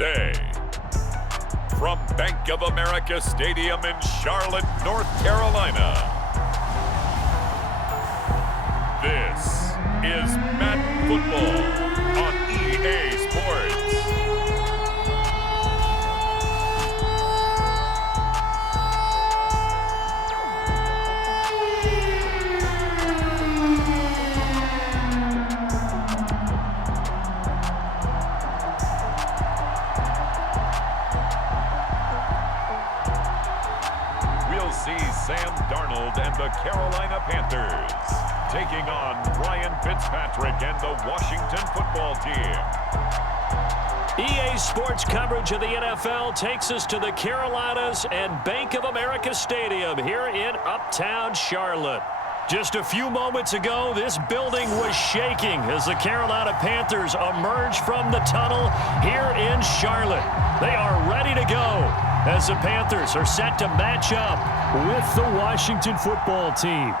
today. From Bank of America Stadium in Charlotte, North Carolina, this is Madden Football on EA Sports. We'll see Sam Darnold and the Carolina Panthers taking on Ryan Fitzpatrick and the Washington football team. EA Sports coverage of the NFL takes us to the Carolinas and Bank of America Stadium here in Uptown Charlotte. Just a few moments ago, this building was shaking as the Carolina Panthers emerge from the tunnel here in Charlotte. They are ready to go as the Panthers are set to match up with the Washington football team.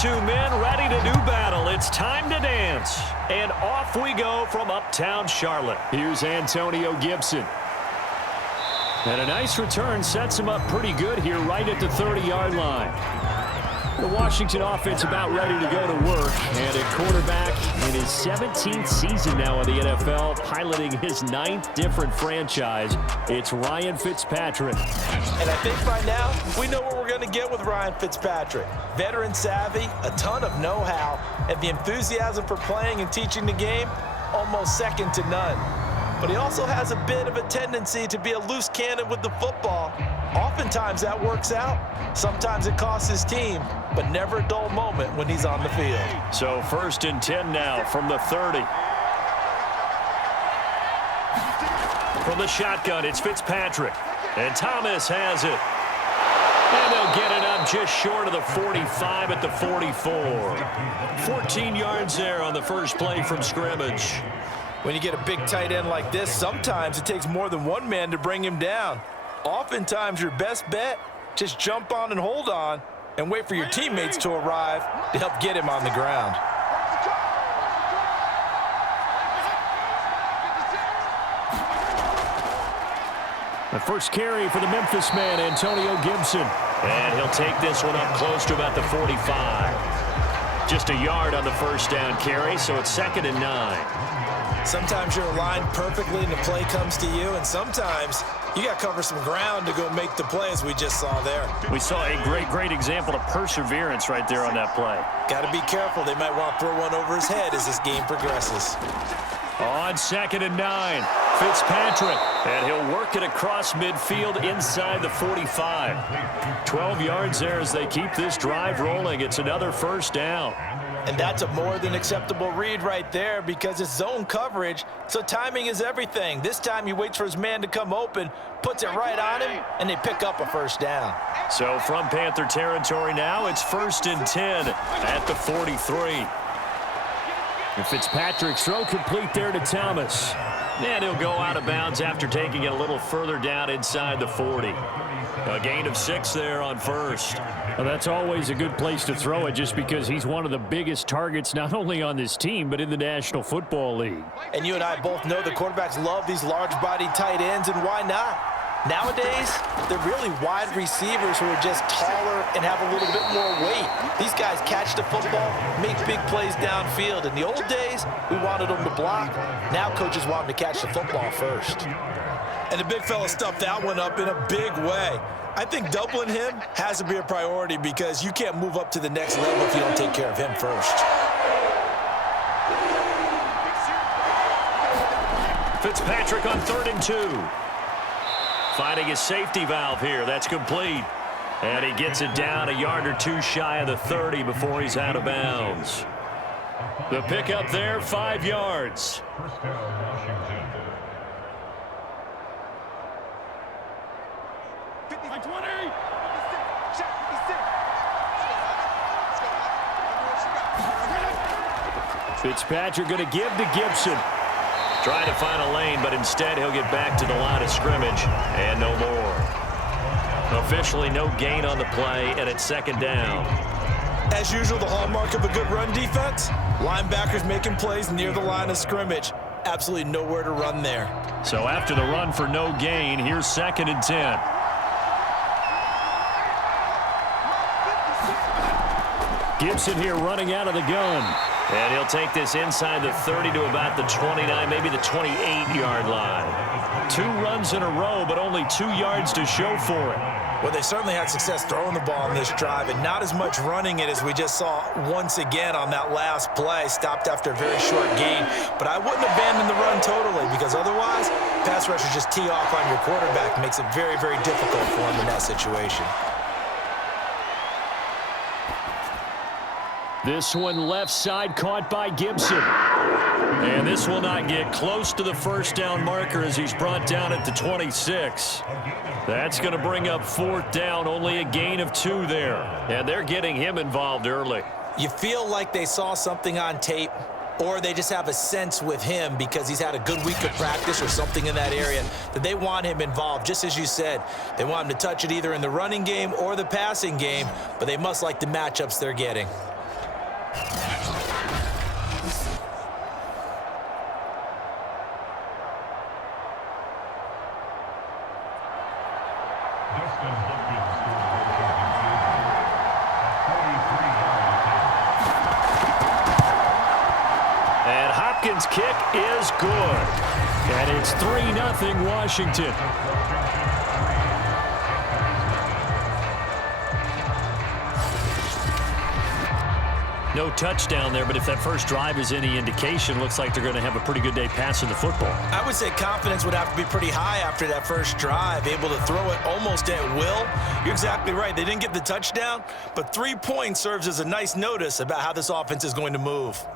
Two men ready to do battle. It's time to dance. And off we go from Uptown Charlotte. Here's Antonio Gibson. And a nice return sets him up pretty good here right at the 30-yard line. The Washington offense about ready to go to work. And a quarterback in his 17th season now in the NFL, piloting his 9th different franchise. It's Ryan Fitzpatrick. And I think by now, we know what we're going to get with Ryan Fitzpatrick. Veteran savvy, a ton of know-how, and the enthusiasm for playing and teaching the game, almost second to none. But he also has a bit of a tendency to be a loose cannon with the football. Oftentimes that works out. Sometimes it costs his team, but never a dull moment when he's on the field. So 1st and 10 now from the 30. From the shotgun, it's Fitzpatrick. And Thomas has it. And they'll get it up just short of the 45 at the 44. 14 yards there on the first play from scrimmage. When you get a big tight end like this, sometimes it takes more than one man to bring him down. Oftentimes your best bet, just jump on and hold on and wait for your teammates to arrive to help get him on the ground. The first carry for the Memphis man, Antonio Gibson. And he'll take this one up close to about the 45. Just a yard on the first down carry, so it's 2nd and 9. Sometimes you're aligned perfectly and the play comes to you, and sometimes you got to cover some ground to go make the play, as we just saw there. We saw a great example of perseverance right there on that play. Got to be careful. They might want to throw one over his head as this game progresses. On 2nd and 9, Fitzpatrick, and he'll work it across midfield inside the 45. 12 yards there as they keep this drive rolling. It's another first down. And that's a more than acceptable read right there because it's zone coverage, so timing is everything. This time he waits for his man to come open, puts it right on him, and they pick up a first down. So from Panther territory now, it's 1st and 10 at the 43. And Fitzpatrick's throw complete there to Thomas. And he'll go out of bounds after taking it a little further down inside the 40. A gain of 6 there on first. Well, that's always a good place to throw it just because he's one of the biggest targets not only on this team but in the National Football League. And you and I both know the quarterbacks love these large-bodied tight ends, and why not? Nowadays, they're really wide receivers who are just taller and have a little bit more weight. These guys catch the football, make big plays downfield. In the old days, we wanted them to block. Now coaches want them to catch the football first. And the big fella stuffed that one up in a big way. I think doubling him has to be a priority because you can't move up to the next level if you don't take care of him first. Fitzpatrick on 3rd and 2. Finding his safety valve here. That's complete. And he gets it down a yard or two shy of the 30 before he's out of bounds. The pickup there, 5 yards. Fitzpatrick going to give to Gibson. Trying to find a lane, but instead he'll get back to the line of scrimmage. And no more. Officially no gain on the play, and it's second down. As usual, the hallmark of a good run defense, linebackers making plays near the line of scrimmage. Absolutely nowhere to run there. So after the run for no gain, here's 2nd and 10. Gibson here running out of the gun. And he'll take this inside the 30 to about the 29, maybe the 28-yard line. 2 runs in a row, but only 2 yards to show for it. Well, they certainly had success throwing the ball in this drive, and not as much running it as we just saw once again on that last play. Stopped after a very short gain. But I wouldn't abandon the run totally, because otherwise, pass rushers just tee off on your quarterback. Makes it very, very difficult for him in that situation. This one left side caught by Gibson. And this will not get close to the first down marker as he's brought down at the 26. That's going to bring up 4th down, only a gain of 2 there. And they're getting him involved early. You feel like they saw something on tape, or they just have a sense with him because he's had a good week of practice or something in that area that they want him involved. Just as you said, they want him to touch it either in the running game or the passing game, but they must like the matchups they're getting. And Hopkins' kick is good. And it's 3-0 Washington. No touchdown there, but if that first drive is any indication, looks like they're going to have a pretty good day passing the football. I would say confidence would have to be pretty high after that first drive, able to throw it almost at will. You're exactly right. They didn't get the touchdown, but 3 points serves as a nice notice about how this offense is going to move.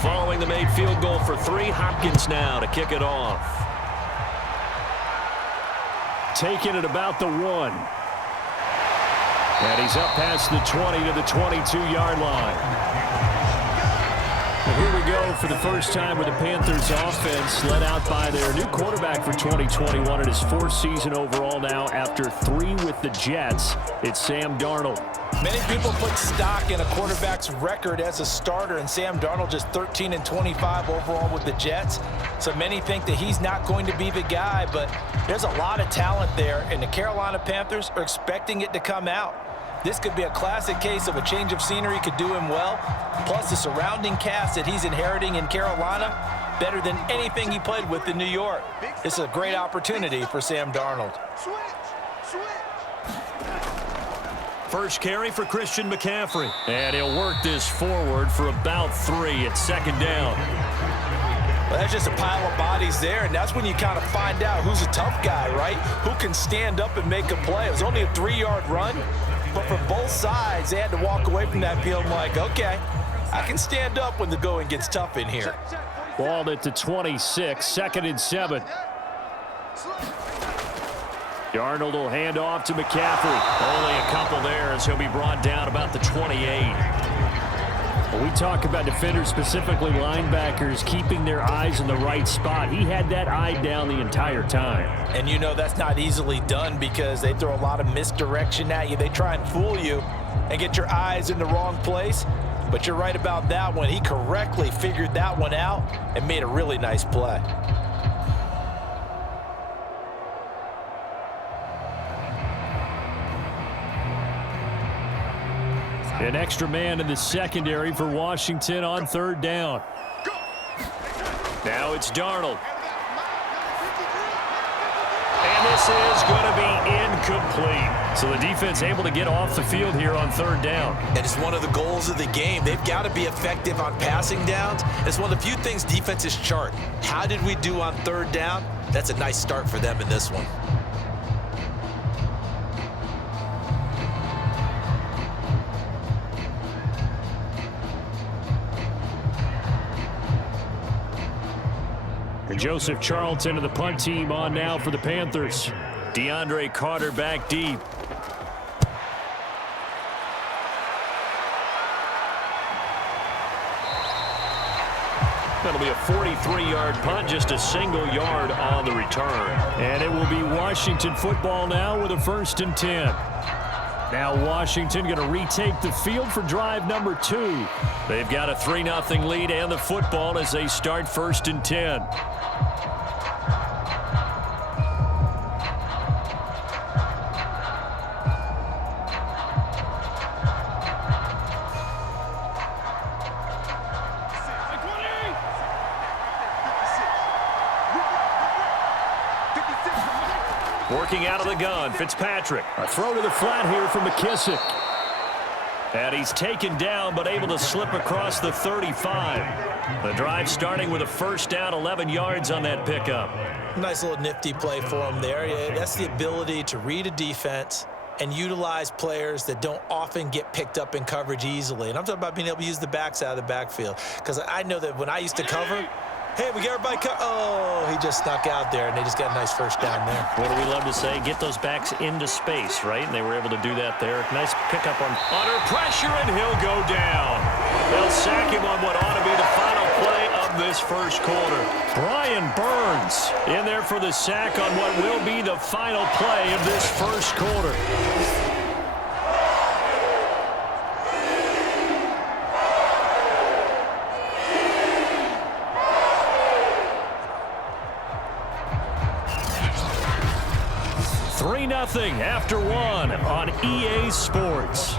Following the made field goal for 3, Hopkins now to kick it off. Taking it about the 1. And he's up past the 20 to the 22-yard line. Here we go for the first time with the Panthers offense led out by their new quarterback for 2021 in his 4th season overall now after 3 with the Jets. It's Sam Darnold. Many people put stock in a quarterback's record as a starter, and Sam Darnold just 13-25 overall with the Jets. So many think that he's not going to be the guy, but there's a lot of talent there, and the Carolina Panthers are expecting it to come out. This could be a classic case of a change of scenery could do him well, plus the surrounding cast that he's inheriting in Carolina, better than anything he played with in New York. This is a great opportunity for Sam Darnold. First carry for Christian McCaffrey. And he'll work this forward for about 3 at 2nd down. Well, that's just a pile of bodies there, and that's when you kind of find out who's a tough guy, right? Who can stand up and make a play. It was only a 3-yard run, but for both sides, they had to walk away from that field like, okay, I can stand up when the going gets tough in here. Ball at the 26, 2nd and 7. Darnold will hand off to McCaffrey. Only a couple there as he'll be brought down about the 28. When we talk about defenders, specifically linebackers, keeping their eyes in the right spot, he had that eye down the entire time. And you know that's not easily done because they throw a lot of misdirection at you. They try and fool you and get your eyes in the wrong place. But you're right about that one. He correctly figured that one out and made a really nice play. An extra man in the secondary for Washington on 3rd down. Now it's Darnold. And this is going to be incomplete. So the defense able to get off the field here on 3rd down. And it's one of the goals of the game. They've got to be effective on passing downs. It's one of the few things defenses chart. How did we do on 3rd down? That's a nice start for them in this one. Joseph Charlton and the punt team on now for the Panthers. DeAndre Carter back deep. That'll be a 43-yard punt, just a single yard on the return. And it will be Washington football now with a 1st and 10. Now Washington going to retake the field for drive number 2. They've got a 3-0 lead and the football as they start 1st and 10. Working out of the gun, Fitzpatrick. A throw to the flat here from McKissick. And he's taken down, but able to slip across the 35. The drive starting with a 1st down, 11 yards on that pickup. Nice little nifty play for him there. Yeah, that's the ability to read a defense and utilize players that don't often get picked up in coverage easily. And I'm talking about being able to use the backs out of the backfield. Because I know that when I used to cover, hey, we get everybody oh, he just snuck out there, and they just got a nice 1st down there. What do we love to say? Get those backs into space, right? And they were able to do that there. Nice pickup on under pressure, and he'll go down. They'll sack him on what ought to be the final play of this 1st quarter. Brian Burns in there for the sack on what will be the final play of this 1st quarter. Nothing after 1 on EA Sports.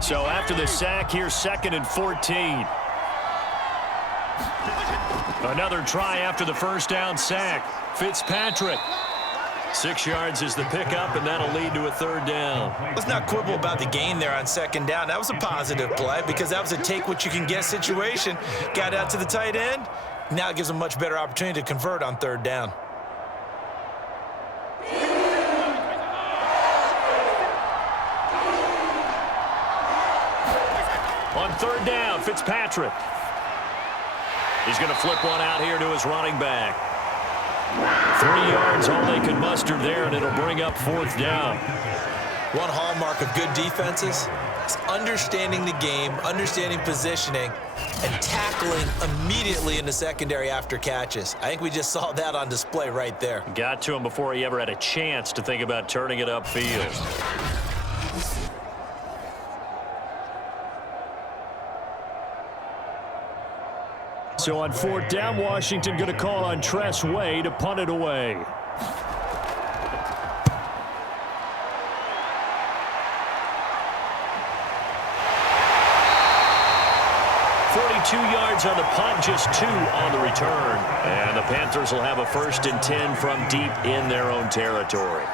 So after the sack, here's 2nd and 14. Another try after the 1st down sack. Fitzpatrick. 6 yards is the pickup, and that'll lead to a 3rd down. Let's not quibble about the gain there on 2nd down. That was a positive play because that was a take-what-you-can-get situation. Got out to the tight end. Now it gives them a much better opportunity to convert on 3rd down. On 3rd down, Fitzpatrick. He's going to flip one out here to his running back. 3 yards, all they can muster there, and it'll bring up 4th down. One hallmark of good defenses is understanding the game, understanding positioning, and tackling immediately in the secondary after catches. I think we just saw that on display right there. Got to him before he ever had a chance to think about turning it upfield. So on 4th down, Washington going to call on Tress Way to punt it away. 42 yards on the punt, just 2 on the return. And the Panthers will have a 1st and 10 from deep in their own territory.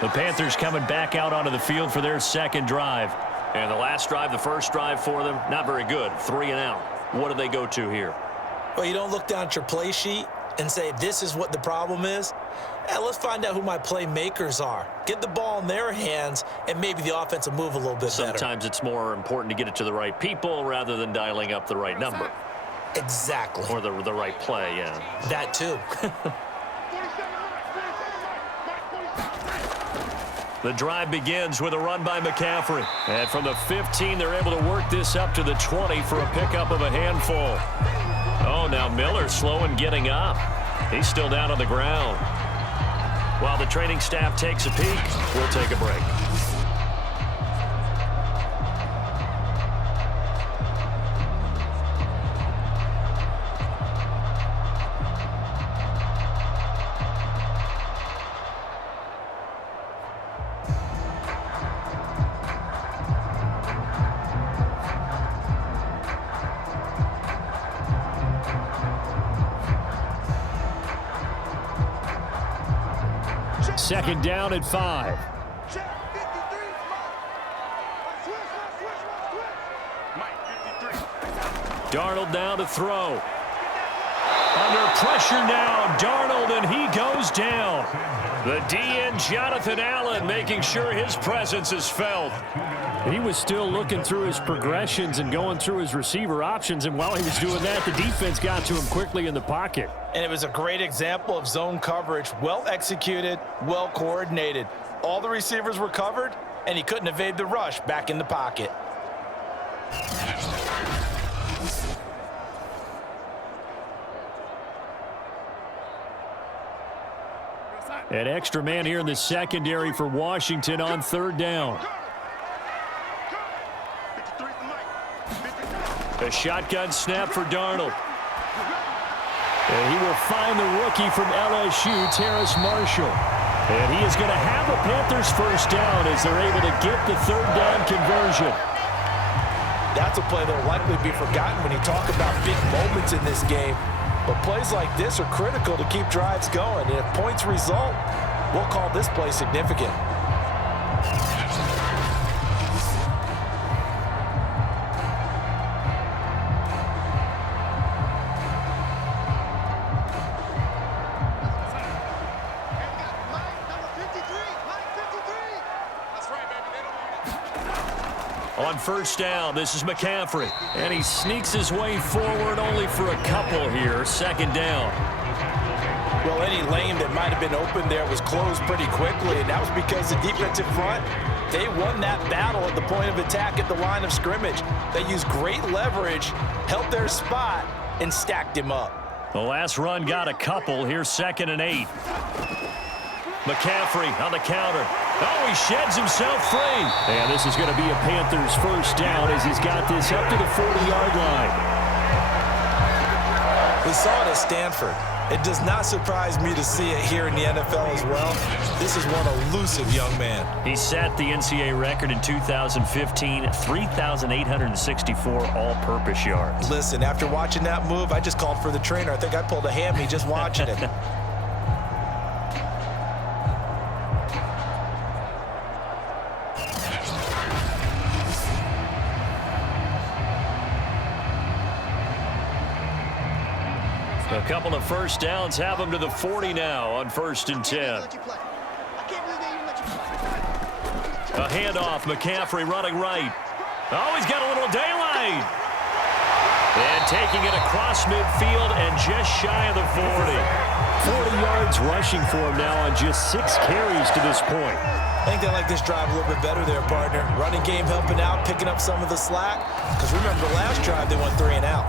The Panthers coming back out onto the field for their 2nd drive. And the last drive, the 1st drive for them, not very good. 3 and out. What do they go to here? Well, you don't look down at your play sheet and say, this is what the problem is. Let's find out who my playmakers are. Get the ball in their hands, and maybe the offense will move a little bit better. Sometimes it's more important to get it to the right people rather than dialing up the right number. Exactly. Or the right play, yeah. That too. The drive begins with a run by McCaffrey. And from the 15, they're able to work this up to the 20 for a pickup of a handful. Oh, now Miller slow in getting up. He's still down on the ground. While the training staff takes a peek, we'll take a break. Second down at 5. Darnold now to throw. Under pressure now, Darnold, and he goes down. The DN, Jonathan Allen, making sure his presence is felt. He was still looking through his progressions and going through his receiver options, and while he was doing that, the defense got to him quickly in the pocket. And it was a great example of zone coverage. Well executed, well coordinated. All the receivers were covered, and he couldn't evade the rush back in the pocket. An extra man here in the secondary for Washington on third down. A shotgun snap for Darnold. And he will find the rookie from LSU, Terrace Marshall. And he is going to have a Panthers first down as they're able to get the third down conversion. That's a play that will likely be forgotten when you talk about big moments in this game. But plays like this are critical to keep drives going. And if points result, we'll call this play significant. On first down, this is McCaffrey. And he sneaks his way forward only for a couple here. Second down. Well, any lane that might have been open there was closed pretty quickly, and that was because the defensive front, they won that battle at the point of attack at the line of scrimmage. They used great leverage, held their spot, and stacked him up. The last run got a couple. Here's 2nd and 8. McCaffrey on the counter. Oh, he sheds himself free. And this is going to be a Panthers first down as he's got this up to the 40-yard line. We saw it at Stanford. It does not surprise me to see it here in the NFL as well. This is one elusive young man. He set the NCAA record in 2015, 3,864 all-purpose yards. Listen, after watching that move, I just called for the trainer. I think I pulled a hammy just watching it. A couple of first downs have him to the 40 now on 1st and 10. A handoff, McCaffrey running right. Oh, he's got a little daylight. And taking it across midfield and just shy of the 40. 40 yards rushing for him now on just 6 carries to this point. I think they like this drive a little bit better there, partner. Running game helping out, picking up some of the slack. Because remember, the last drive they went 3 and out.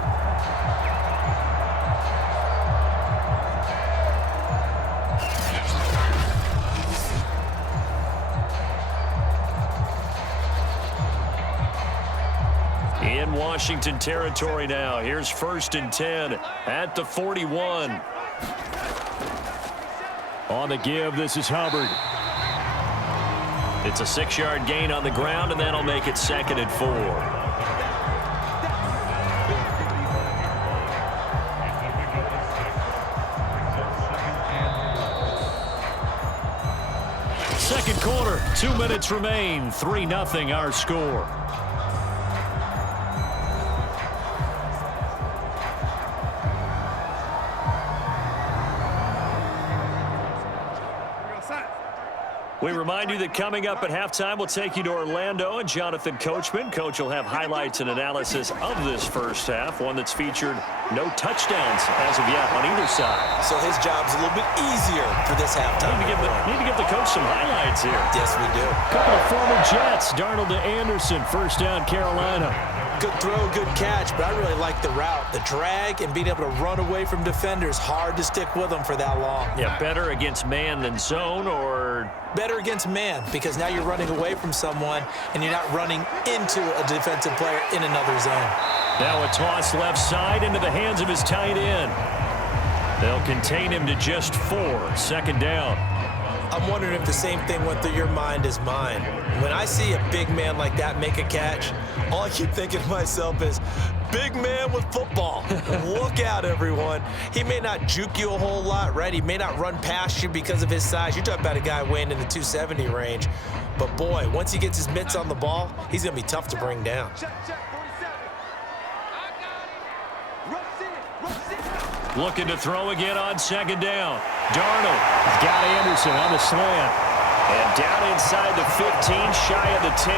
In Washington territory now. Here's 1st and 10 at the 41. On the give, this is Hubbard. It's a 6-yard gain on the ground, and that'll make it 2nd and 4. Second quarter, 2 minutes remain. 3-0 our score. We remind you that coming up at halftime, we'll take you to Orlando and Jonathan Coachman. Coach will have highlights and analysis of this first half, one that's featured no touchdowns as of yet on either side. So his job's a little bit easier for this halftime. Need to give the coach some highlights here. Yes, we do. Couple of former Jets. Darnold to Anderson. First down, Carolina. Good throw, good catch, but I really like the route. The drag and being able to run away from defenders. Hard to stick with them for that long. Yeah, better against man than zone, or better against man, because now you're running away from someone and you're not running into a defensive player in another zone. Now a toss left side into the hands of his tight end. They'll contain him to just 4. 2nd down. I'm wondering if the same thing went through your mind as mine. When I see a big man like that make a catch, all I keep thinking to myself is, big man with football. Look out, everyone. He may not juke you a whole lot, right? He may not run past you because of his size. You're talking about a guy weighing in the 270 range. But, boy, once he gets his mitts on the ball, he's going to be tough to bring down. Looking to throw again on second down. Darnold has got Anderson on the slant. And down inside the 15, shy of the 10.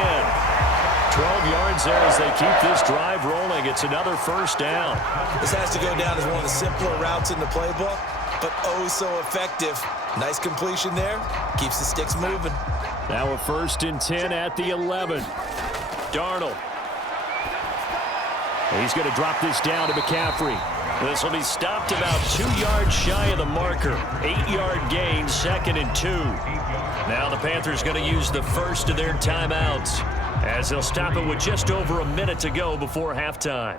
12 yards there as they keep this drive rolling. It's another first down. This has to go down as one of the simpler routes in the playbook, but oh so effective. Nice completion there. Keeps the sticks moving. Now a 1st and 10 at the 11. Darnold. He's going to drop this down to McCaffrey. This will be stopped about 2 yards shy of the marker. 8-yard gain, 2nd and 2. Now the Panthers going to use the first of their timeouts as they'll stop it with just over a minute to go before halftime.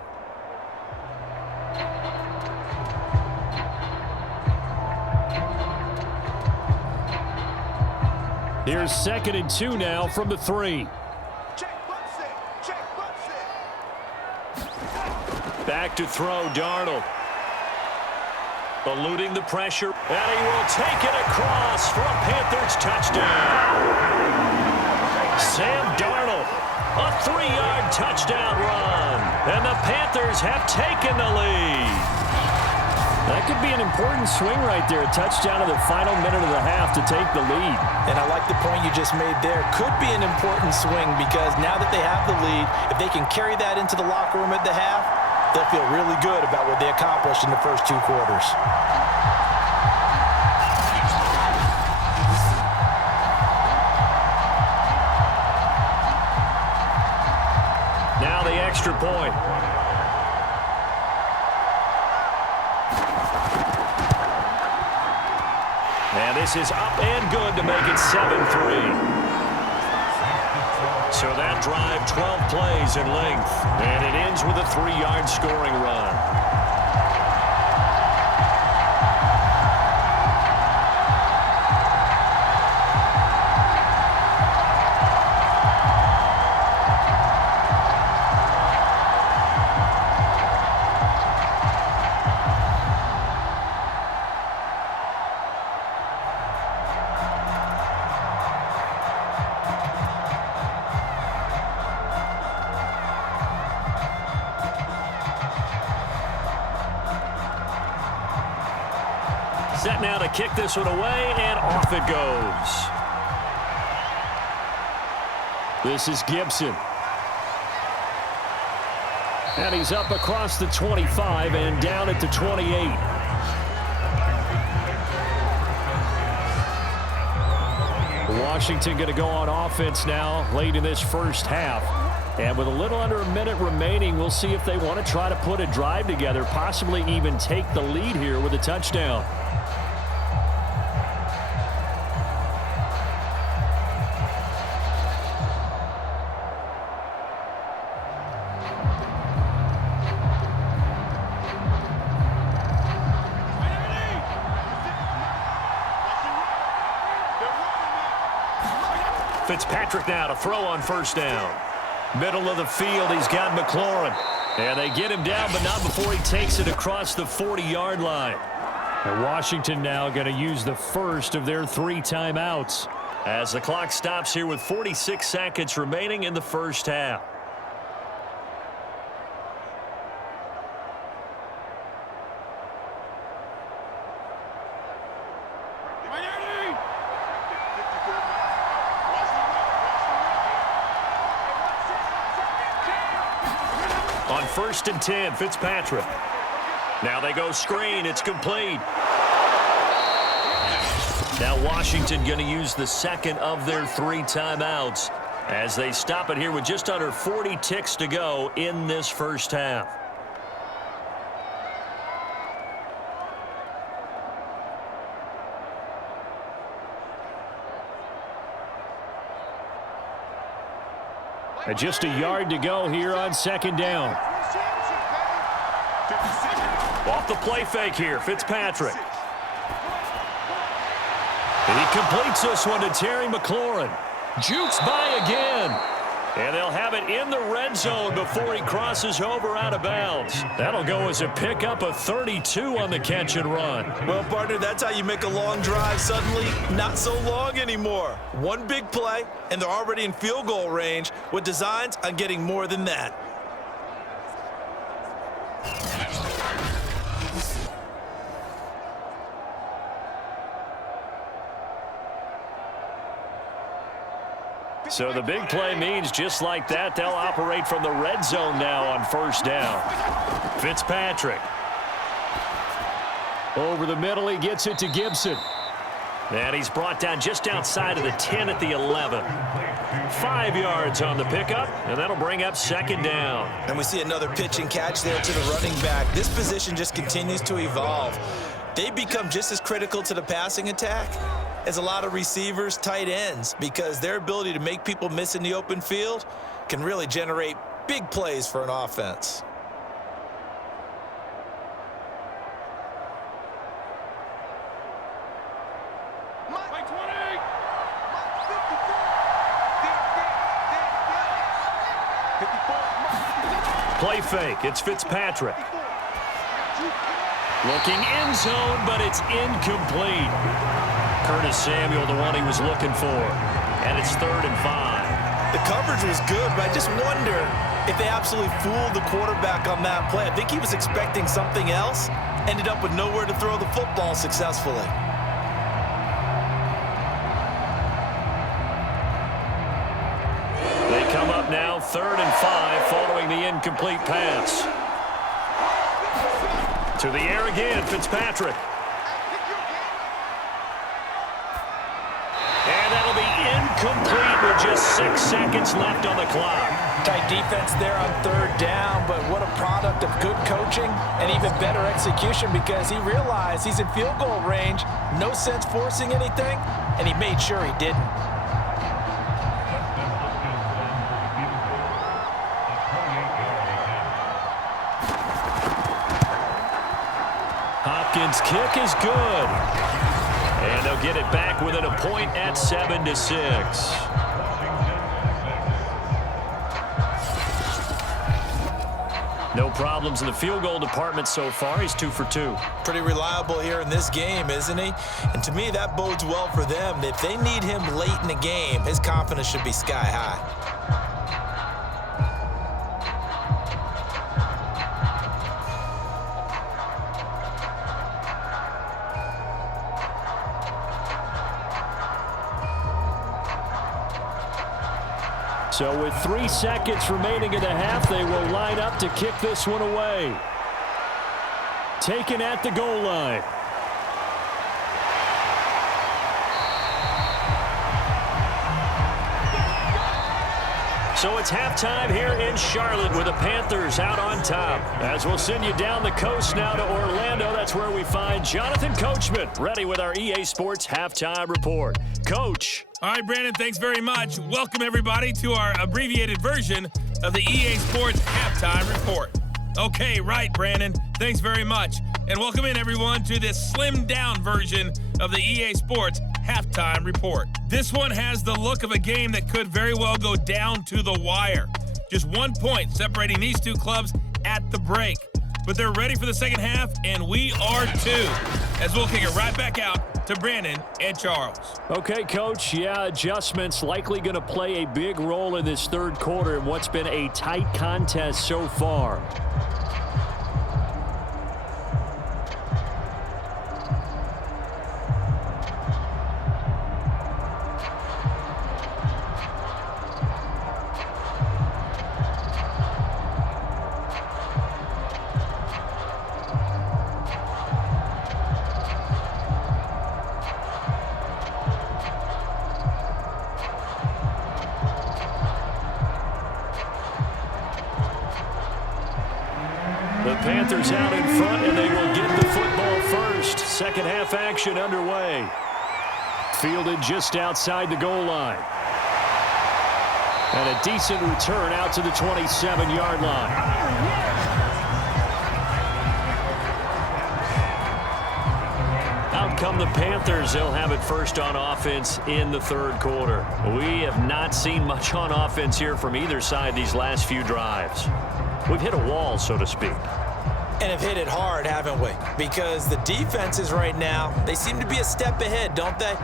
Here's 2nd and 2 now from the 3. Back to throw, Darnold. Eluding the pressure, and he will take it across for a Panthers touchdown. Sam Darnold, a 3-yard touchdown run, and the Panthers have taken the lead. That could be an important swing right there, a touchdown in the final minute of the half to take the lead. And I like the point you just made there. Could be an important swing because now that they have the lead, if they can carry that into the locker room at the half, they'll feel really good about what they accomplished in the first 2 quarters. Now the extra point. And this is up and good to make it 7-3. So that drive, 12 plays in length, and it ends with a 3-yard scoring run. Set now to kick this one away, and off it goes. This is Gibson. And he's up across the 25 and down at the 28. Washington going to go on offense now late in this first half. And with a little under a minute remaining, we'll see if they want to try to put a drive together, possibly even take the lead here with a touchdown. Fitzpatrick now to throw on first down. Middle of the field, he's got McLaurin. And they get him down, but not before he takes it across the 40-yard line. And Washington now going to use the first of their 3 timeouts as the clock stops here with 46 seconds remaining in the first half. On 1st and 10, Fitzpatrick. Now they go screen. It's complete. Now Washington going to use the second of their 3 timeouts as they stop it here with just under 40 ticks to go in this first half. And just a yard to go here on second down. Off the play fake here, Fitzpatrick. And he completes this one to Terry McLaurin. Jukes by again. And they'll have it in the red zone before he crosses over out of bounds. That'll go as a pickup of 32 on the catch and run. Well, partner, that's how you make a long drive suddenly not so long anymore. One big play, and they're already in field goal range with designs on getting more than that. So the big play means just like that, they'll operate from the red zone now on first down. Fitzpatrick. Over the middle, he gets it to Gibson. And he's brought down just outside of the 10 at the 11. 5 yards on the pickup, and that'll bring up second down. And we see another pitch and catch there to the running back. This position just continues to evolve. They become just as critical to the passing attack as a lot of receivers, tight ends, because their ability to make people miss in the open field can really generate big plays for an offense. Play fake. It's Fitzpatrick. Looking end zone, but it's incomplete. Curtis Samuel, the one he was looking for. And it's 3rd and 5. The coverage was good, but I just wonder if they absolutely fooled the quarterback on that play. I think he was expecting something else. Ended up with nowhere to throw the football successfully. They come up now 3rd and 5 following the incomplete pass. To the air again, Fitzpatrick. And that'll be incomplete with just 6 seconds left on the clock. Tight defense there on 3rd down, but what a product of good coaching and even better execution, because he realized he's in field goal range, no sense forcing anything, and he made sure he didn't. Hopkins' kick is good. And they'll get it back within a point at 7-6. No problems in the field goal department so far. He's 2 for 2. Pretty reliable here in this game, isn't he? And to me, that bodes well for them. If they need him late in the game, his confidence should be sky high. So with 3 seconds remaining in the half, they will line up to kick this one away. Taken at the goal line. So it's halftime here in Charlotte with the Panthers out on top. As we'll send you down the coast now to Orlando, that's where we find Jonathan Coachman ready with our EA Sports Halftime Report. Coach. All right, Brandon, thanks very much. Welcome, everybody, to our abbreviated version of the EA Sports Halftime Report. Okay, right, Brandon. Thanks very much. And welcome in, everyone, to this slimmed-down version of the EA Sports Halftime Report. This one has the look of a game that could very well go down to the wire. Just 1 point separating these two clubs at the break. But they're ready for the second half, and we are too, as we'll kick it right back out to Brandon and Charles. Okay, Coach. Yeah, adjustments likely going to play a big role in this third quarter in what's been a tight contest so far. Panthers out in front, and they will get the football first. Second half action underway. Fielded just outside the goal line. And a decent return out to the 27-yard line. Out come the Panthers. They'll have it first on offense in the third quarter. We have not seen much on offense here from either side these last few drives. We've hit a wall, so to speak. And have hit it hard, haven't we? Because the defenses right now, they seem to be a step ahead, don't they?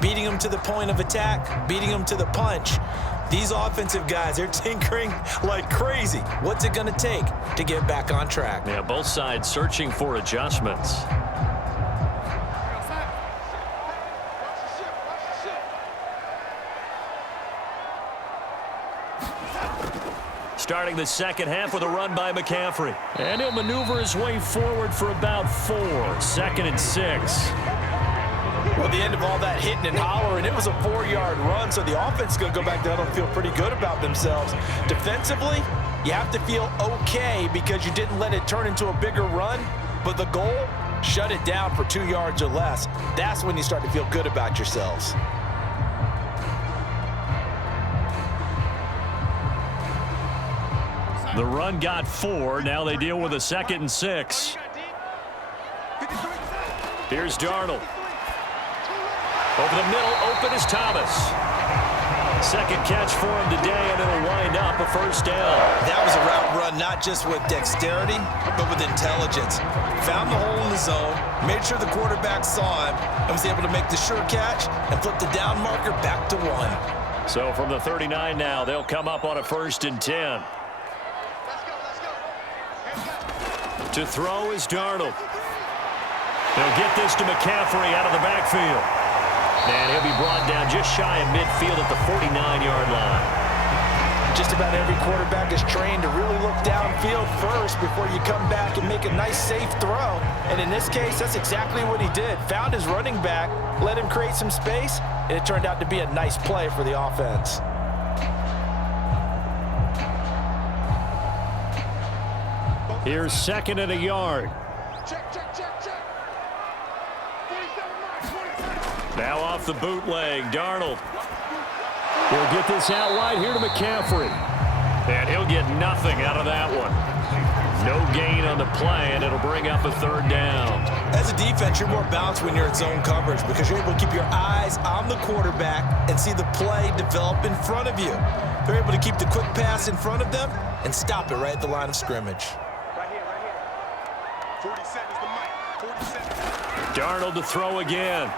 Beating them to the point of attack, beating them to the punch. These offensive guys, they're tinkering like crazy. What's it going to take to get back on track? Yeah, both sides searching for adjustments. starting the second half with a run by McCaffrey. And he'll maneuver his way forward for about 4. 2nd and 6. Well, the end of all that hitting and hollering, it was a 4-yard run, so the offense is going to go back down and feel pretty good about themselves. Defensively, you have to feel okay because you didn't let it turn into a bigger run, but the goal, shut it down for 2 yards or less. That's when you start to feel good about yourselves. The run got 4. Now they deal with a 2nd and 6. Here's Darnold. Over the middle, open is Thomas. Second catch for him today, and it'll wind up a first down. That was a route run, not just with dexterity, but with intelligence. Found the hole in the zone, made sure the quarterback saw him, and was able to make the sure catch and flip the down marker back to 1. So from the 39 now, they'll come up on a 1st and 10. To throw is Darnold. They'll get this to McCaffrey out of the backfield. And he'll be brought down just shy of midfield at the 49-yard line. Just about every quarterback is trained to really look downfield first before you come back and make a nice, safe throw. And in this case, that's exactly what he did. Found his running back, let him create some space, and it turned out to be a nice play for the offense. Here's 2nd and a yard. Now off the bootleg, Darnold. He'll get this out wide here to McCaffrey. And he'll get nothing out of that one. No gain on the play, and it'll bring up a 3rd down. As a defense, you're more balanced when you're in zone coverage because you're able to keep your eyes on the quarterback and see the play develop in front of you. They're able to keep the quick pass in front of them and stop it right at the line of scrimmage. Right here. 40 seconds to Mike. 40 seconds. Darnold to throw again.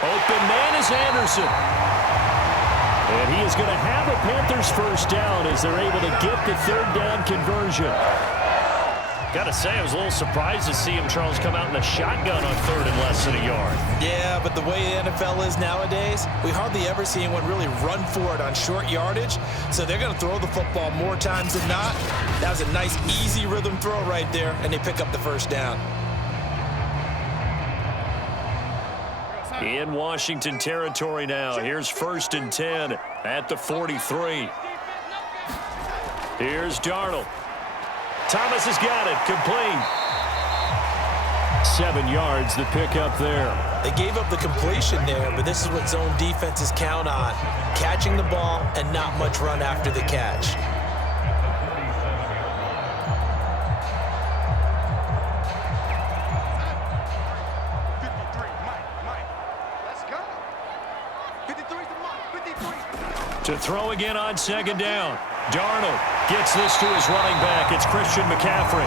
Open man is Anderson. And he is going to have a Panthers first down as they're able to get the 3rd down conversion. Got to say, I was a little surprised to see him, Charles, come out in a shotgun on 3rd and less than a yard. Yeah, but the way the NFL is nowadays, we hardly ever see anyone really run for it on short yardage. So they're going to throw the football more times than not. That was a nice, easy rhythm throw right there, and they pick up the first down. In Washington territory now. Here's 1st and 10 at the 43. Here's Darnold. Thomas has got it. Complete. 7 yards the pick up there. They gave up the completion there, but this is what zone defenses count on. Catching the ball and not much run after the catch. To throw again on 2nd down. Darnold gets this to his running back. It's Christian McCaffrey.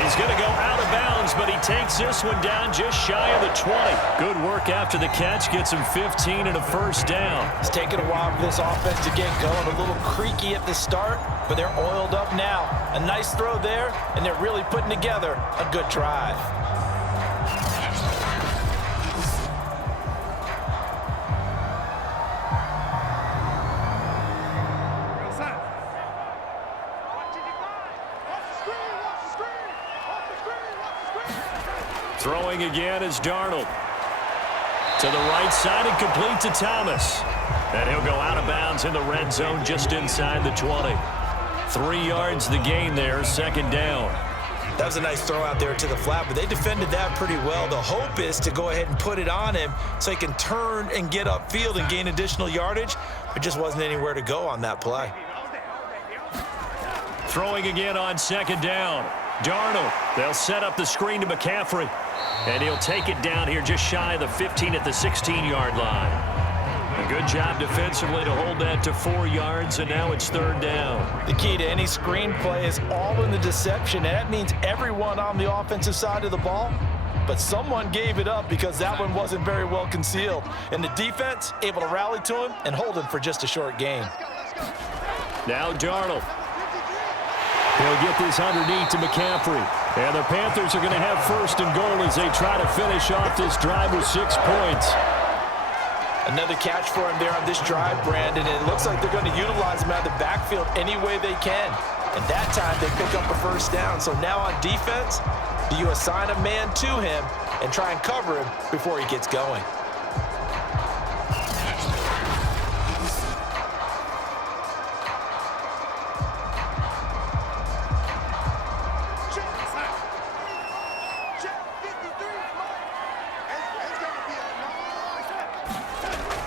He's going to go out of bounds, but he takes this one down just shy of the 20. Good work after the catch. Gets him 15 and a first down. It's taken a while for this offense to get going. A little creaky at the start, but they're oiled up now. A nice throw there, and they're really putting together a good drive. Throwing again is Darnold. To the right side and complete to Thomas. And he'll go out of bounds in the red zone just inside the 20. 3 yards the gain there, 2nd down. That was a nice throw out there to the flat, but they defended that pretty well. The hope is to go ahead and put it on him so he can turn and get upfield and gain additional yardage. There just wasn't anywhere to go on that play. Throwing again on 2nd down. Darnold. They'll set up the screen to McCaffrey. And he'll take it down here just shy of the 15 at the 16-yard line. A good job defensively to hold that to 4 yards, and now it's 3rd down. The key to any screen play is all in the deception, and that means everyone on the offensive side of the ball. But someone gave it up because that one wasn't very well concealed. And the defense able to rally to him and hold him for just a short gain. Now Darnold. He'll get this underneath to McCaffrey. And the Panthers are going to have 1st and goal as they try to finish off this drive with 6 points. Another catch for him there on this drive, Brandon, and it looks like they're going to utilize him out of the backfield any way they can. And that time, they pick up a first down. So now on defense, do you assign a man to him and try and cover him before he gets going?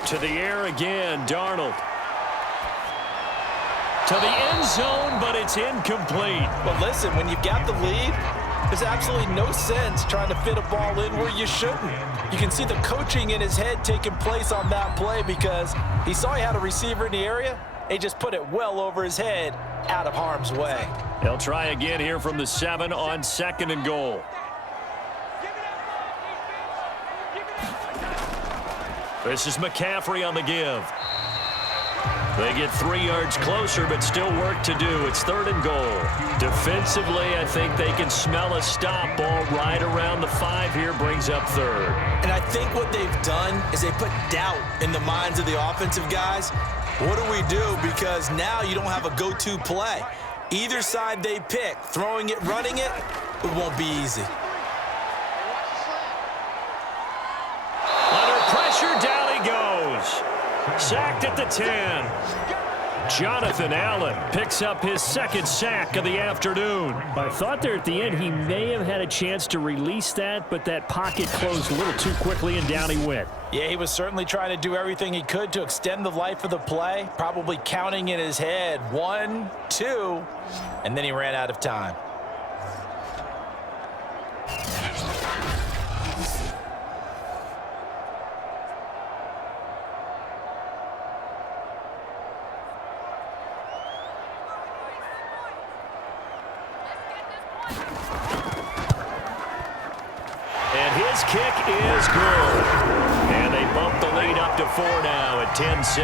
To the air again, Darnold. To the end zone, but it's incomplete. But listen, when you've got the lead, there's absolutely no sense trying to fit a ball in where you shouldn't. You can see the coaching in his head taking place on that play because he saw he had a receiver in the area. He just put it well over his head, out of harm's way. They'll try again here from the 7 on 2nd and goal. This is McCaffrey on the give. They get 3 yards closer, but still work to do. It's 3rd and goal. Defensively, I think they can smell a stop ball right around the 5 here, brings up 3rd. And I think what they've done is they put doubt in the minds of the offensive guys. What do we do? Because now you don't have a go-to play. Either side they pick, throwing it, running it, it won't be easy. Under pressure, down he goes. Sacked at the 10. Jonathan Allen picks up his 2nd sack of the afternoon. I thought there at the end he may have had a chance to release that, but that pocket closed a little too quickly and down he went. Yeah, he was certainly trying to do everything he could to extend the life of the play, probably counting in his head 1, 2, and then he ran out of time. His kick is good. And they bump the lead up to 4 now at 10-6.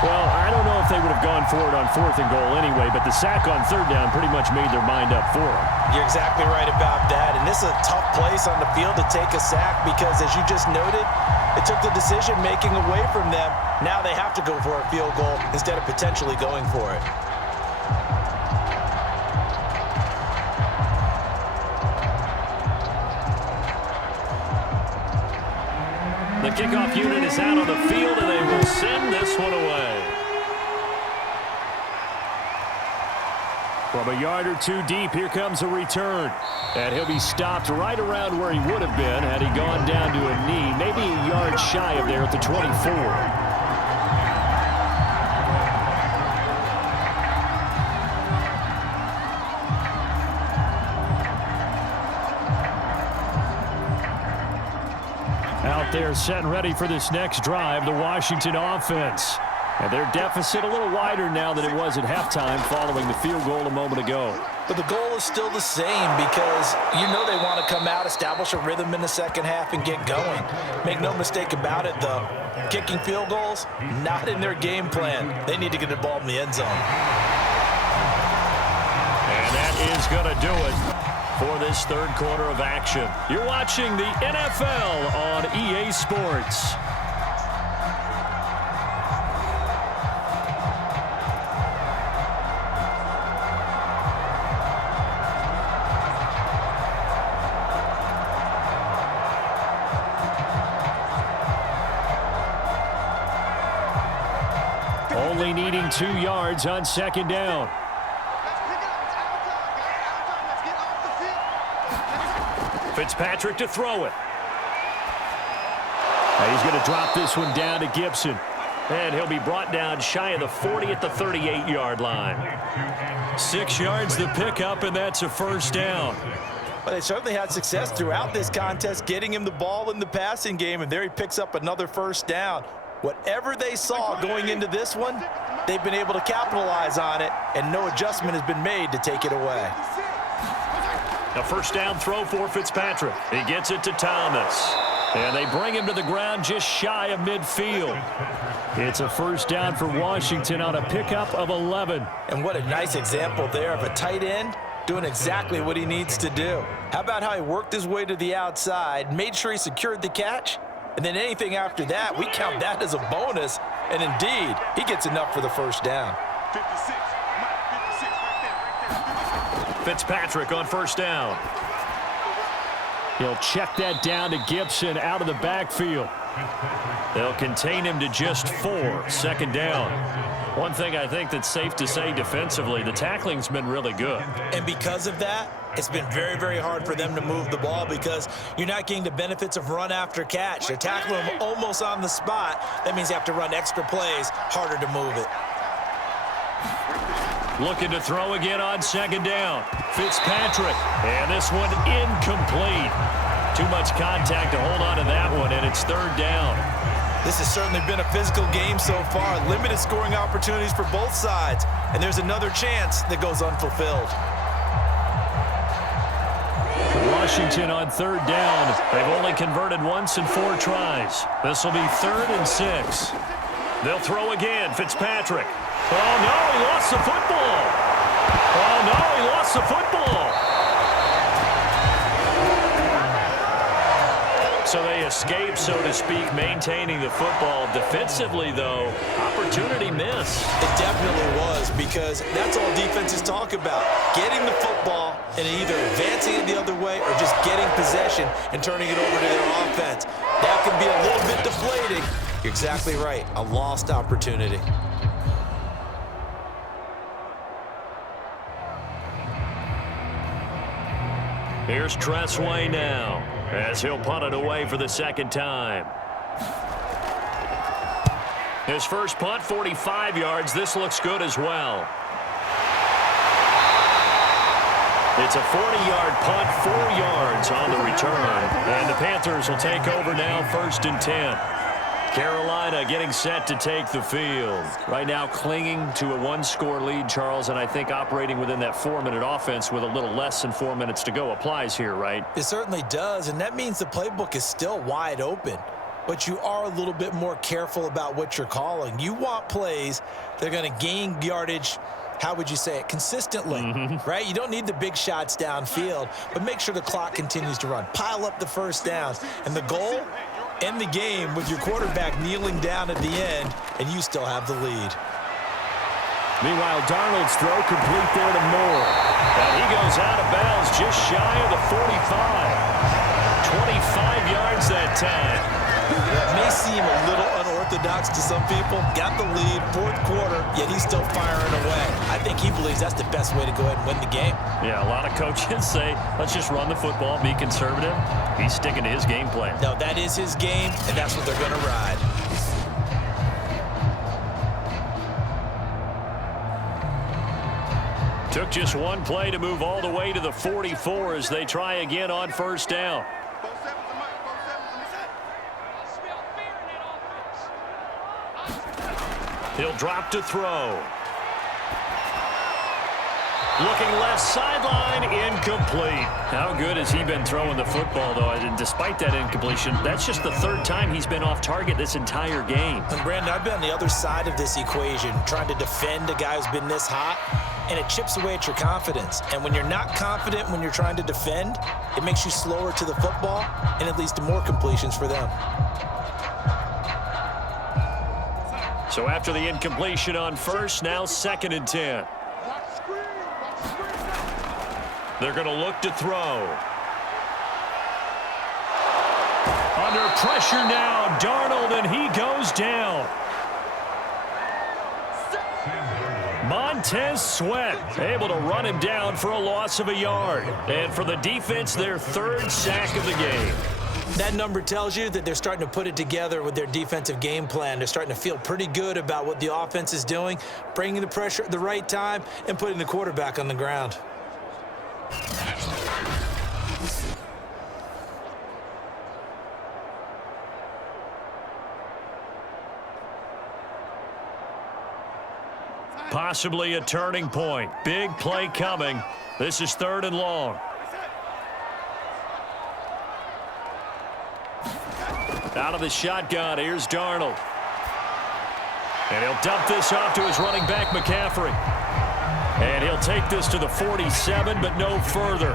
Well, I don't know if they would have gone for it on 4th and goal anyway, but the sack on 3rd down pretty much made their mind up for them. You're exactly right about that. And this is a tough place on the field to take a sack because, as you just noted, it took the decision-making away from them. Now they have to go for a field goal instead of potentially going for it. The kickoff unit is out on the field, and they will send this one away. From a yard or 2 deep, here comes a return. And he'll be stopped right around where he would have been had he gone down to a knee, maybe a yard shy of there at the 24. Out there set and ready for this next drive, the Washington offense. And their deficit a little wider now than it was at halftime following the field goal a moment ago. But the goal is still the same because you know they want to come out, establish a rhythm in the second half, and get going. Make no mistake about it, though. Kicking field goals, not in their game plan. They need to get the ball in the end zone. And that is going to do it for this 3rd quarter of action. You're watching the NFL on EA Sports. Only needing 2 yards on 2nd down. Fitzpatrick to throw it. And he's going to drop this one down to Gibson. And he'll be brought down shy of the 40 at the 38-yard line. 6 yards the pickup, and that's a 1st down. Well, they certainly had success throughout this contest, getting him the ball in the passing game, and there he picks up another 1st down. Whatever they saw going into this one, they've been able to capitalize on it, and no adjustment has been made to take it away. A 1st down throw for Fitzpatrick. He gets it to Thomas. And they bring him to the ground just shy of midfield. It's a 1st down for Washington on a pickup of 11. And what a nice example there of a tight end doing exactly what he needs to do. How about how he worked his way to the outside, made sure he secured the catch, and then anything after that, we count that as a bonus, and indeed, he gets enough for the first down. 56, Mike, 56, right there. Fitzpatrick on first down. He'll check that down to Gibson out of the backfield. They'll contain him to just 4, second down. One thing I think that's safe to say defensively, the tackling's been really good. And because of that, it's been very, very hard for them to move the ball because you're not getting the benefits of run after catch. They're tackling him almost on the spot. That means you have to run extra plays, harder to move it. Looking to throw again on second down. Fitzpatrick, and this one incomplete. Too much contact to hold on to that one, and it's third down. This has certainly been a physical game so far. Limited scoring opportunities for both sides, and there's another chance that goes unfulfilled. Washington on third down. They've only converted once in 4 tries. This will be 3rd and 6. They'll throw again. Fitzpatrick. Oh, no, he lost the football. Oh, no, he lost the football. So they escape, so to speak, maintaining the football. Defensively, though, opportunity missed. It definitely was, because that's all defenses talk about. Getting the football and either advancing it the other way or just getting possession and turning it over to their offense. That can be a little bit deflating. You're exactly right. A lost opportunity. Here's Tressway now, as he'll punt it away for the second time. His first punt, 45 yards. This looks good as well. It's a 40-yard punt, 4 yards on the return. And the Panthers will take over now, 1st and 10. Carolina getting set to take the field. Right now clinging to a 1-score lead, Charles, and I think operating within that 4-minute offense with a little less than 4 minutes to go applies here, right? It certainly does, and that means the playbook is still wide open. But you are a little bit more careful about what you're calling. You want plays that are going to gain yardage, how would you say it, consistently, right? You don't need the big shots downfield, but make sure the clock continues to run. Pile up the first downs, and the goal, end the game with your quarterback kneeling down at the end, and you still have the lead. Meanwhile, Darnold's throw complete there to Moore. And he goes out of bounds just shy of the 45. 25 yards that time. It may seem a little unorthodox to some people. Got the lead, 4th quarter, yet he's still firing away. I think he believes that's the best way to go ahead and win the game. Yeah, a lot of coaches say, let's just run the football, be conservative. He's sticking to his game plan. No, that is his game, and that's what they're going to ride. Took just one play to move all the way to the 44 as they try again on first down. He'll drop to throw. Looking left sideline, incomplete. How good has he been throwing the football, though? And despite that incompletion, that's just the 3rd time he's been off target this entire game. And Brandon, I've been on the other side of this equation, trying to defend a guy who's been this hot, and it chips away at your confidence. And when you're not confident when you're trying to defend, it makes you slower to the football, and it leads to more completions for them. So after the incompletion on first, now 2nd and 10. They're going to look to throw. Under pressure now, Darnold, and he goes down. Montez Sweat able to run him down for a loss of a yard. And for the defense, their 3rd sack of the game. That number tells you that they're starting to put it together with their defensive game plan. They're starting to feel pretty good about what the offense is doing, bringing the pressure at the right time, and putting the quarterback on the ground. Possibly a turning point. Big play coming. This is 3rd and long. Out of the shotgun, here's Darnold. And he'll dump this off to his running back, McCaffrey. And he'll take this to the 47, but no further,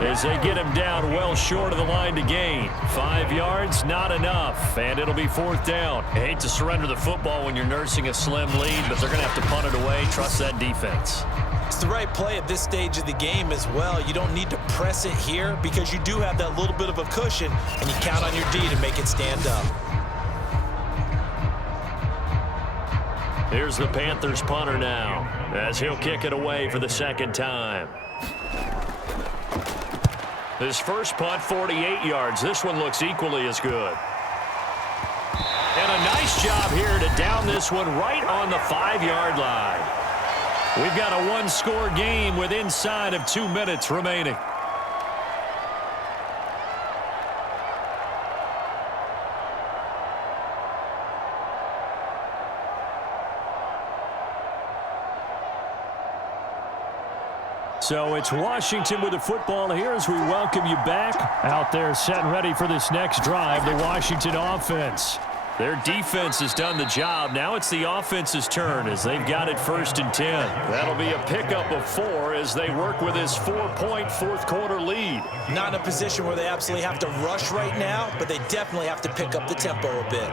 as they get him down well short of the line to gain. 5 yards, not enough, and it'll be 4th down. I hate to surrender the football when you're nursing a slim lead, but they're going to have to punt it away. Trust that defense. It's the right play at this stage of the game as well. You don't need to press it here because you do have that little bit of a cushion, and you count on your D to make it stand up. Here's the Panthers punter now, as he'll kick it away for the 2nd time. His first punt, 48 yards. This one looks equally as good. And a nice job here to down this one right on the 5-yard line. We've got a 1-score game with inside of 2 minutes remaining. So it's Washington with the football here as we welcome you back. Out there set and ready for this next drive, the Washington offense. Their defense has done the job. Now it's the offense's turn as they've got it 1st and 10. That'll be a pickup of 4 as they work with this 4-point 4th-quarter lead. Not in a position where they absolutely have to rush right now, but they definitely have to pick up the tempo a bit.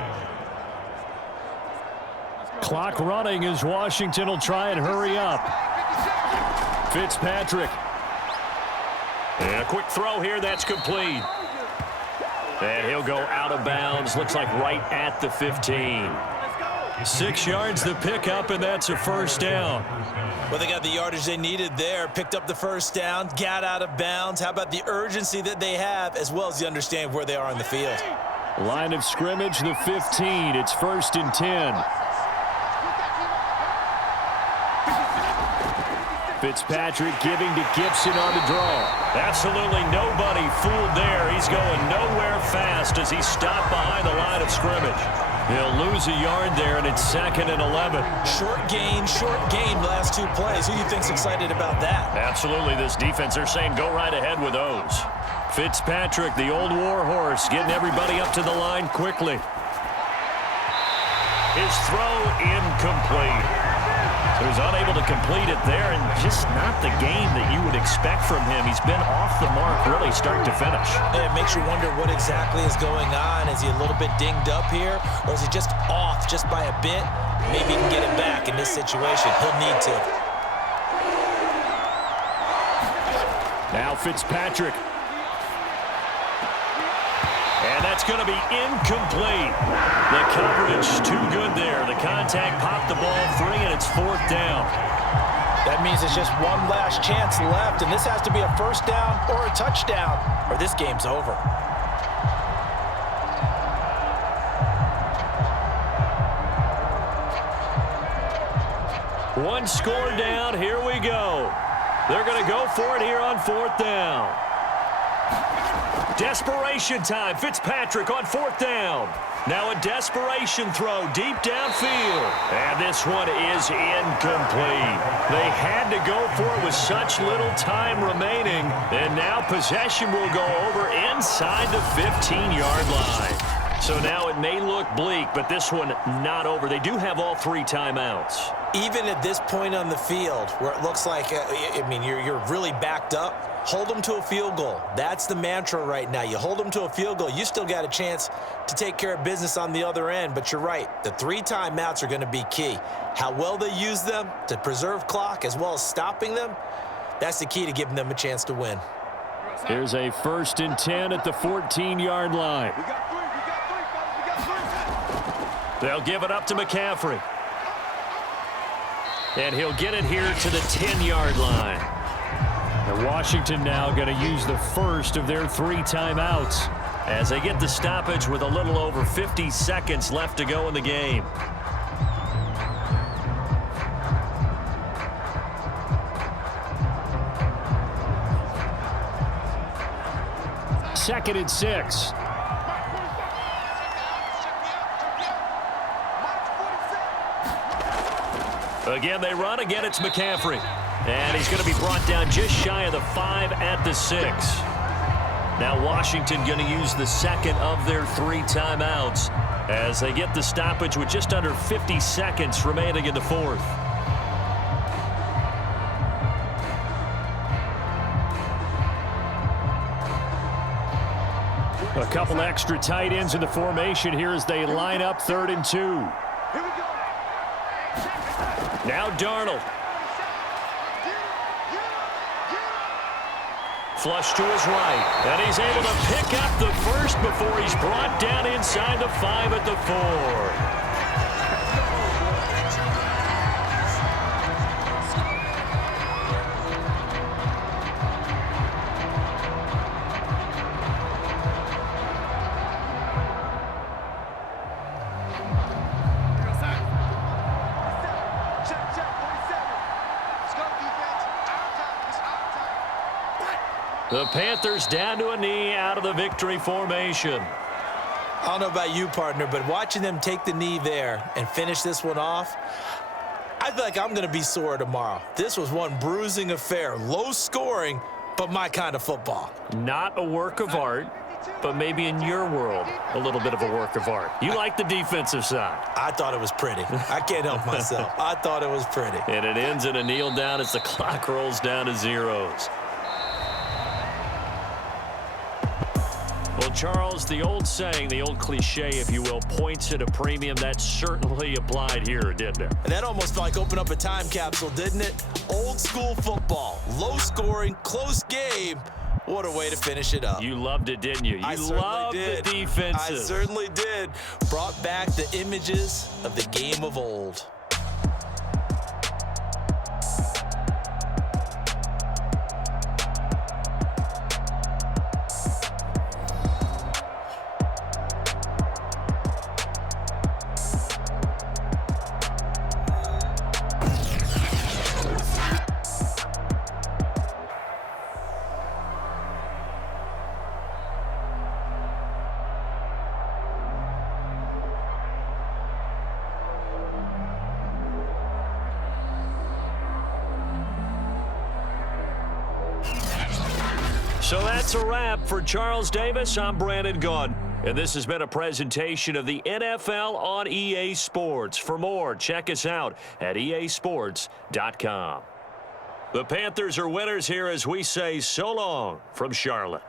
Clock running as Washington will try and hurry up. Fitzpatrick. And a quick throw here, that's complete. And he'll go out of bounds, looks like right at the 15. 6 yards the pickup, and that's a 1st down. Well, they got the yardage they needed there, picked up the 1st down, got out of bounds. How about the urgency that they have, as well as the understanding of where they are on the field? Line of scrimmage, the 15. It's 1st and 10. Fitzpatrick giving to Gibson on the draw. Absolutely nobody fooled there. He's going nowhere fast as he's stopped behind the line of scrimmage. He'll lose a yard there, and it's 2nd and 11. Short gain, last 2 plays. Who do you think's excited about that? Absolutely, this defense, they're saying go right ahead with those. Fitzpatrick, the old war horse, getting everybody up to the line quickly. His throw incomplete. So he's unable to complete it there, and just not the game that you would expect from him. He's been off the mark really start to finish. It makes you wonder what exactly is going on. Is he a little bit dinged up here, or is he just off just by a bit? Maybe he can get it back in this situation. He'll need to. Now Fitzpatrick. And that's going to be incomplete. The coverage too good there. The contact popped the ball free, and it's 4th down. That means it's just one last chance left, and this has to be a 1st down or a touchdown, or this game's over. One score down. Here we go. They're going to go for it here on 4th down. Desperation time. Fitzpatrick on 4th down. Now a desperation throw deep downfield. And this one is incomplete. They had to go for it with such little time remaining. And now possession will go over inside the 15-yard line. So now it may look bleak, but this one not over. They do have all 3 timeouts. Even at this point on the field, where it looks like, you're really backed up, hold them to a field goal. That's the mantra right now. You hold them to a field goal, you still got a chance to take care of business on the other end. But you're right, the 3 timeouts are going to be key. How well they use them to preserve clock as well as stopping them, that's the key to giving them a chance to win. Here's a 1st and 10 at the 14-yard line. They'll give it up to McCaffrey. And he'll get it here to the 10-yard line. And Washington now going to use the first of their 3 timeouts as they get the stoppage with a little over 50 seconds left to go in the game. Second and 6. Again, they run. Again, it's McCaffrey. And he's going to be brought down just shy of the 5 at the 6. Now Washington going to use the second of their 3 timeouts as they get the stoppage with just under 50 seconds remaining in the 4th. A couple extra tight ends in the formation here as they line up 3rd and 2. Here we go. Now Darnold. Flush to his right. And he's able to pick up the first before he's brought down inside the 5 at the 4. The Panthers down to a knee out of the victory formation. I don't know about you, partner, but watching them take the knee there and finish this one off, I feel like I'm going to be sore tomorrow. This was one bruising affair. Low scoring, but my kind of football. Not a work of art, but maybe in your world, a little bit of a work of art. You like the defensive side. I thought it was pretty. I can't help myself. I thought it was pretty. And it ends in a kneel down as the clock rolls down to zeros. Well, Charles, the old saying, the old cliche, if you will, points at a premium, that certainly applied here, didn't it? And that almost felt like opened up a time capsule, didn't it? Old school football, low scoring, close game. What a way to finish it up. You loved it, didn't you? You loved the defenses. I certainly did. Brought back the images of the game of old. So that's a wrap for Charles Davis. I'm Brandon Gaudin. And this has been a presentation of the NFL on EA Sports. For more, check us out at easports.com. The Panthers are winners here as we say so long from Charlotte.